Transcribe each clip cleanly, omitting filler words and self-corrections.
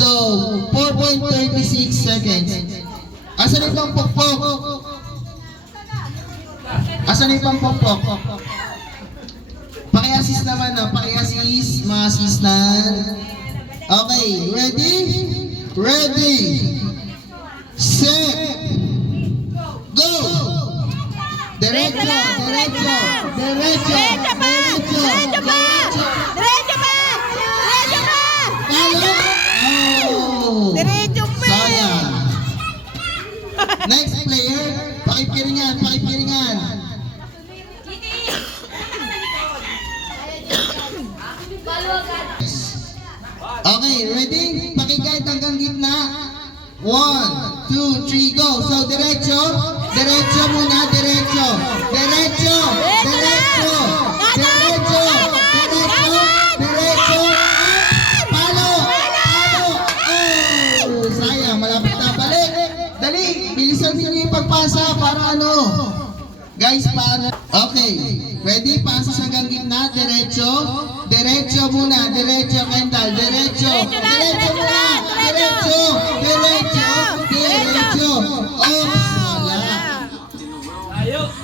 So, 4.36 seconds. Asan yung pampokpok? Asan yung pampokpok? Paki-assist naman na, paki-assist, mga assistant. Okay, ready? Ready! Set! Go! Diretso! Diretso! Diretso! Diretso pa! Diretso pa! Diretso pa! Diretso pa! Talo! Oh! Diretso pa! Sayang! Next player, pakipiringan, pakipiringan. Okay, ready? Pakiguide hanggang gitna. 1, 2, 3, go! So, diretso. Diretso muna, diretso. Diretso! Diretso! Diretso! Diretso! Diretso! Palo! Palo! Oh! Sayang, malapit na. Balik! Dali! Bilisan niyo yung pagpasa para ano? Guys, paano? Okay. Ready? Pasa hanggang gitna. Diretso. Diretso muna. Diretso, Kendall. Diretso. Diretso muna. Diretso. Diretso. Diretso. Oops. Wala.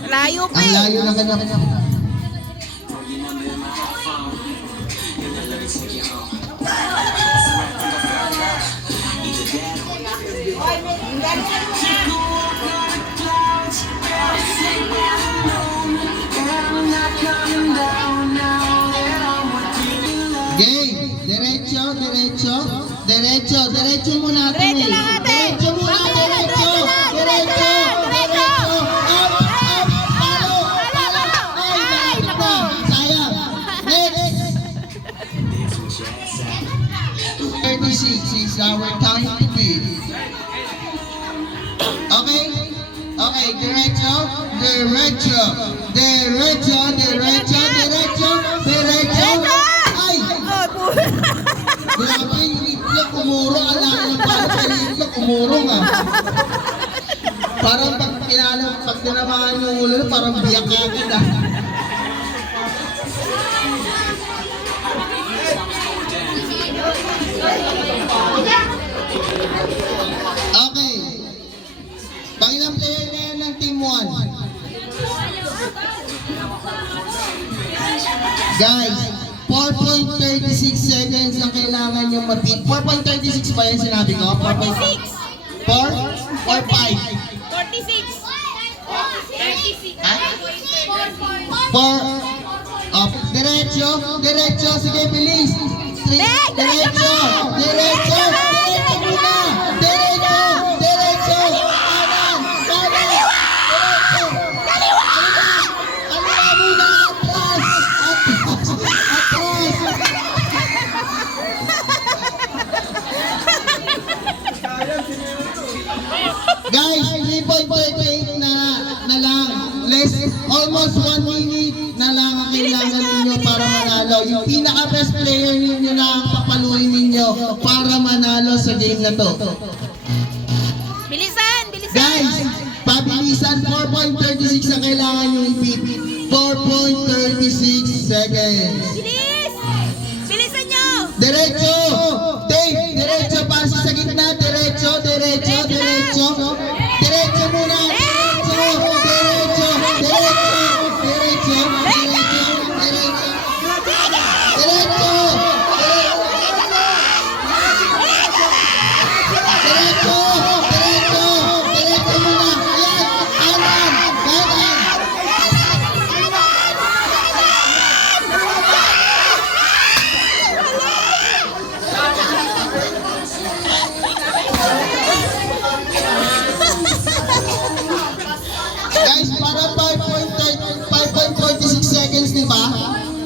Layo pa Ang eh. layo na ganap. Game. Diretso, diretso. Diretso, diretso muna. Diretso lang ate. Diretso muna, diretso. Diretso. Diretso. Up, up. Palo. Palo. Ay, malapit na. Sayang. Next. 36 is our time to beat. Okay? Okay, diretso. Diretso. Diretso, diretso, diretso. Diretso. Ay! Grabe, yung itlog umuro. Alala ng parang yung itlog umuro nga. Parang pag tinamaan yung ulo, parang biyak agad ah. Okay. Pangilang player na yan ng Team 1. Guys, 4.36 seconds ang kailangan yung mapit. 4.36 ba yan sinabi ko? 46. 4 or 5? 46. 36. Ha? 4. Diretso, diretso. Sige, bilis. Diretso, diretso. Diretso muna. Diretso, diretso. Kanan, kanan. Diretso. Kaliwa muna. Atras. Atras. Guys, 3.38 na lang. Almost 1 minute na lang ang kailangan ninyo para manalo. Yung pinaka-best player ninyo na ang papaluin ninyo para manalo sa game na to. Bilisan, bilisan. Guys, pabilisan, 4.36 ang kailangan nyo i-beat. 4.36 seconds. Bilis. Bilisan nyo. Diretso! Dave, diretso, pasa sa gitna. Diretso, diretso, diretso. Diretso muna. Diretso, diretso, diretso. Diretso, diretso, diretso. Diretso! Diretso! Diretso! Diretso muna! Ayan! Kanan! Kanan! Guys, para 5.46 seconds, di ba?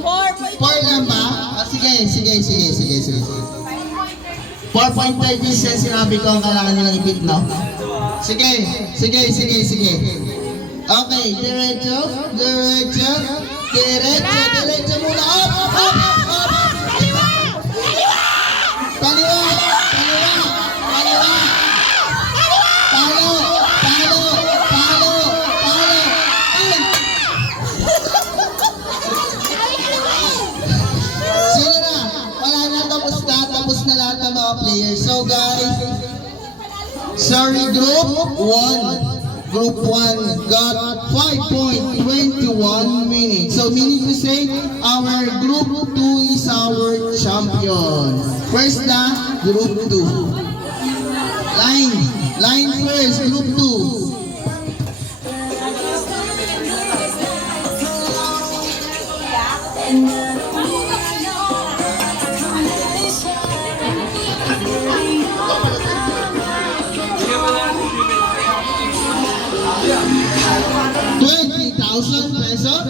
4 lang ba? Ah, sige, sige, sige, sige, sige. 4.36 yung sinabi ko ang kailangan nilang i-beat, no? Sige, sige, sige, sige. Okay, diretso, diretso, diretso, diretso muna. Up, up, up. Kaliwa! Kaliwa! Kaliwa! Palo! Palo! Palo! Palo! Ay! Sige na, wala na, tapos na lahat ng mga players. So, go guys. Sorry, Group 1. Group 1 got 5.21 minutes. So meaning to say, our Group 2 is our champion. First na, Group 2. Line first, Group 2. $20,000 pesos,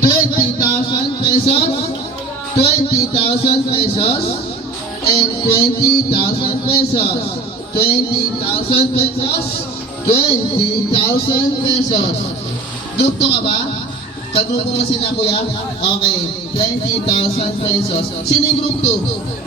20,000 pesos, 20,000 pesos, and 20,000 pesos, 20,000 pesos, 20,000 pesos. Group 2 ka ba? Kagrupo mo sila kuya? Okay, 20,000 pesos. Sino yung group 2?